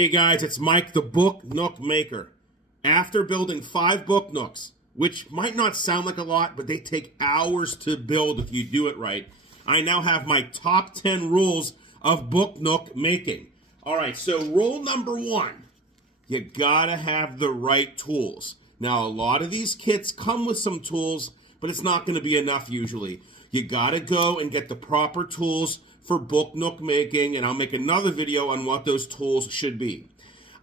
Hey guys, it's Mike the Book Nook Maker. After building 5 book nooks, which might not sound like a lot, but they take hours to build if you do it right, I now have my top 10 rules of book nook making. Alright, so rule number 1, you gotta have the right tools. Now, a lot of these kits come with some tools, but it's not going to be enough usually. You gotta go and get the proper tools for book nook making, and I'll make another video on what those tools should be.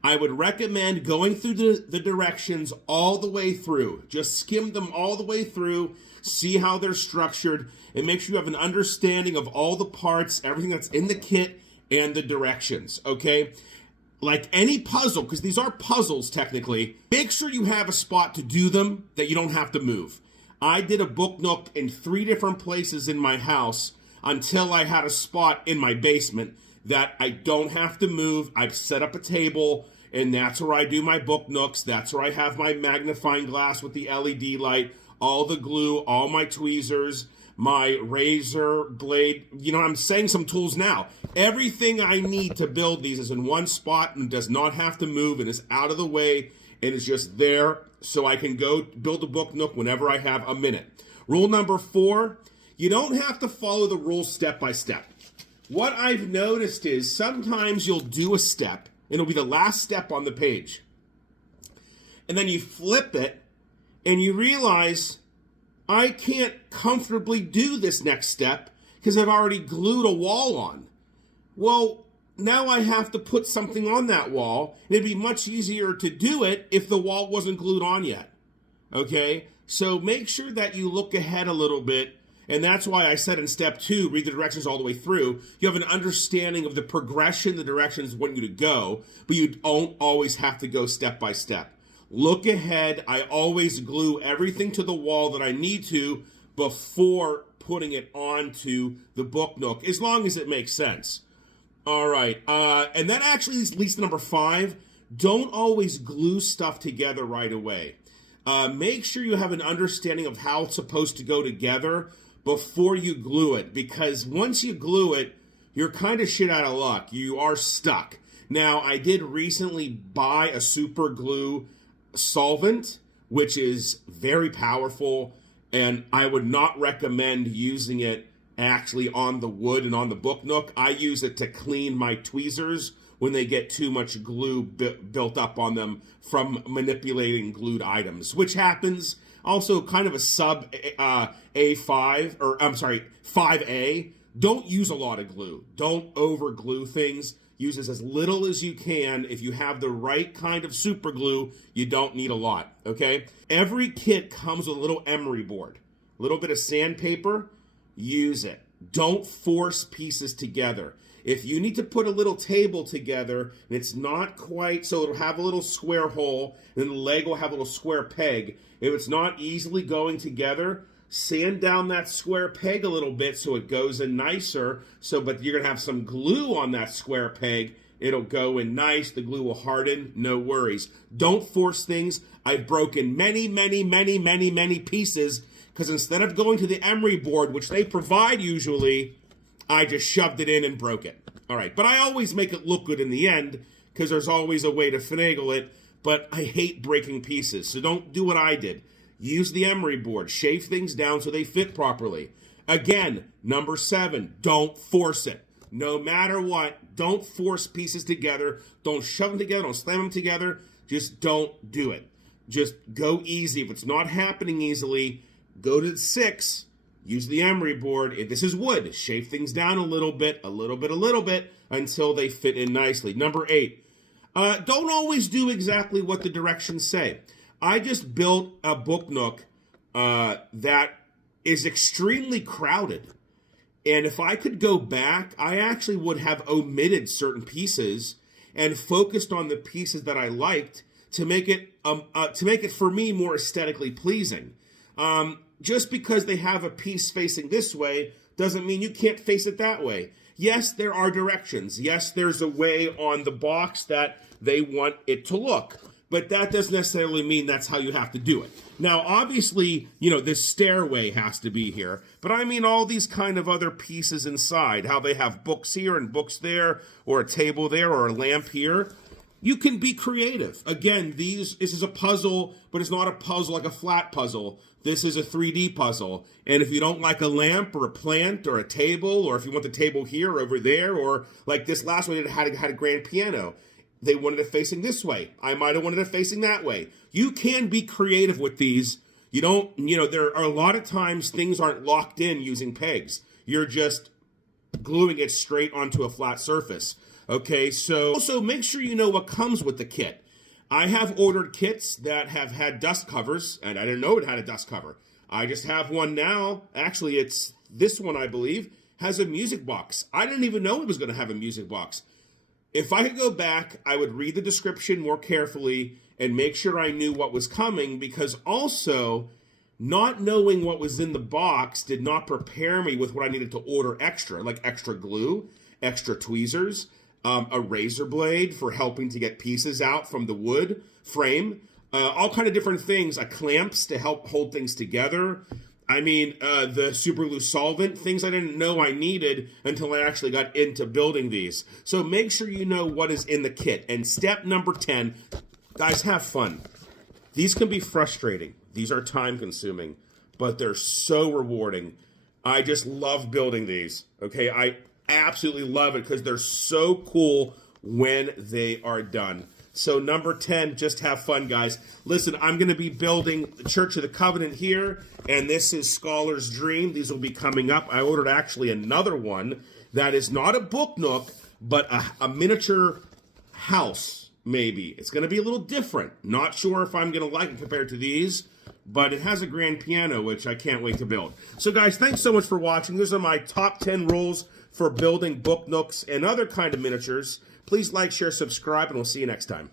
I would recommend going through the directions all the way through. Just skim them all the way through, see how they're structured, and make sure you have an understanding of all the parts, everything that's in the kit, and the directions, okay? Like any puzzle, because these are puzzles technically, make sure you have a spot to do them that you don't have to move. I did a book nook in 3 different places in my house until I had a spot in my basement that I don't have to move. I've set up a table, and that's where I do my book nooks. That's where I have my magnifying glass with the LED light, all the glue, all my tweezers, my razor blade. You know, I'm saying some tools now. Everything I need to build these is in one spot and does not have to move and is out of the way and is just there so I can go build a book nook whenever I have a minute. Rule number 4, you don't have to follow the rules step by step. What I've noticed is sometimes you'll do a step, and it'll be the last step on the page. And then you flip it, and you realize, I can't comfortably do this next step because I've already glued a wall on. Well, now I have to put something on that wall, and it'd be much easier to do it if the wall wasn't glued on yet. Okay? So make sure that you look ahead a little bit. And that's why I said in step 2, read the directions all the way through. You have an understanding of the progression the directions want you to go, but you don't always have to go step by step. Look ahead. I always glue everything to the wall that I need to before putting it onto the book nook, as long as it makes sense. All right. And that actually leads to number 5. Don't always glue stuff together right away. Make sure you have an understanding of how it's supposed to go together before you glue it, because once you glue it, you're kind of shit out of luck. You are stuck. Now, I did recently buy a super glue solvent, which is very powerful, and I would not recommend using it actually on the wood and on the book nook. I use it to clean my tweezers when they get too much glue built up on them from manipulating glued items, which happens. Also, kind of a sub A5, or I'm sorry, 5A. Don't use a lot of glue. Don't over glue things. Use as little as you can. If you have the right kind of super glue, you don't need a lot, okay? Every kit comes with a little emery board. A little bit of sandpaper, use it. Don't force pieces together. If you need to put a little table together and it's not quite, so it'll have a little square hole and then the leg will have a little square peg. If it's not easily going together, sand down that square peg a little bit so it goes in nicer. But you're going to have some glue on that square peg. It'll go in nice. The glue will harden. No worries. Don't force things. I've broken many pieces because instead of going to the emery board, which they provide usually, I just shoved it in and broke it. All right, but I always make it look good in the end because there's always a way to finagle it, but I hate breaking pieces, so don't do what I did. Use the emery board. Shave things down so they fit properly. Again, number 7, don't force it. No matter what, don't force pieces together. Don't shove them together. Don't slam them together. Just don't do it. Just go easy. If it's not happening easily, go to 6. Use the emery board. If this is wood, shave things down a little bit, until they fit in nicely. Number 8, don't always do exactly what the directions say. I just built a book nook that is extremely crowded. And if I could go back, I actually would have omitted certain pieces and focused on the pieces that I liked to make it for me more aesthetically pleasing. Just because they have a piece facing this way doesn't mean you can't face it that way. Yes, there are directions. Yes, there's a way on the box that they want it to look. But that doesn't necessarily mean that's how you have to do it. Now, obviously, this stairway has to be here. But I mean all these kind of other pieces inside. How they have books here and books there, or a table there, or a lamp here. You can be creative. Again, this is a puzzle, but it's not a puzzle like a flat puzzle. This is a 3D puzzle. And if you don't like a lamp or a plant or a table, or if you want the table here or over there, or like this last one, it had a grand piano. They wanted it facing this way. I might have wanted it facing that way. You can be creative with these. You don't, there are a lot of times things aren't locked in using pegs. You're just gluing it straight onto a flat surface. Okay, so also make sure you know what comes with the kit. I have ordered kits that have had dust covers, and I didn't know it had a dust cover. I just have one now. Actually, it's this one, I believe, has a music box. I didn't even know it was going to have a music box. If I could go back, I would read the description more carefully and make sure I knew what was coming, because also not knowing what was in the box did not prepare me with what I needed to order extra, like extra glue, extra tweezers, a razor blade for helping to get pieces out from the wood frame, all kind of different things, clamps to help hold things together. I mean, the super glue solvent, things I didn't know I needed until I actually got into building these. So make sure you know what is in the kit. And step number 10, guys, have fun. These can be frustrating. These are time consuming, but they're so rewarding. I just love building these. Okay, I absolutely love it because they're so cool when they are done. So number 10, just have fun, guys. Listen, I'm going to be building the Church of the Covenant here, and this is Scholar's Dream. These will be coming up. I ordered actually another one that is not a book nook, but a miniature house, maybe. It's going to be a little different. Not sure if I'm going to like it compared to these, but it has a grand piano, which I can't wait to build. So, guys, thanks so much for watching. These are my top 10 rules for building book nooks and other kind of miniatures. Please like, share, subscribe, and we'll see you next time.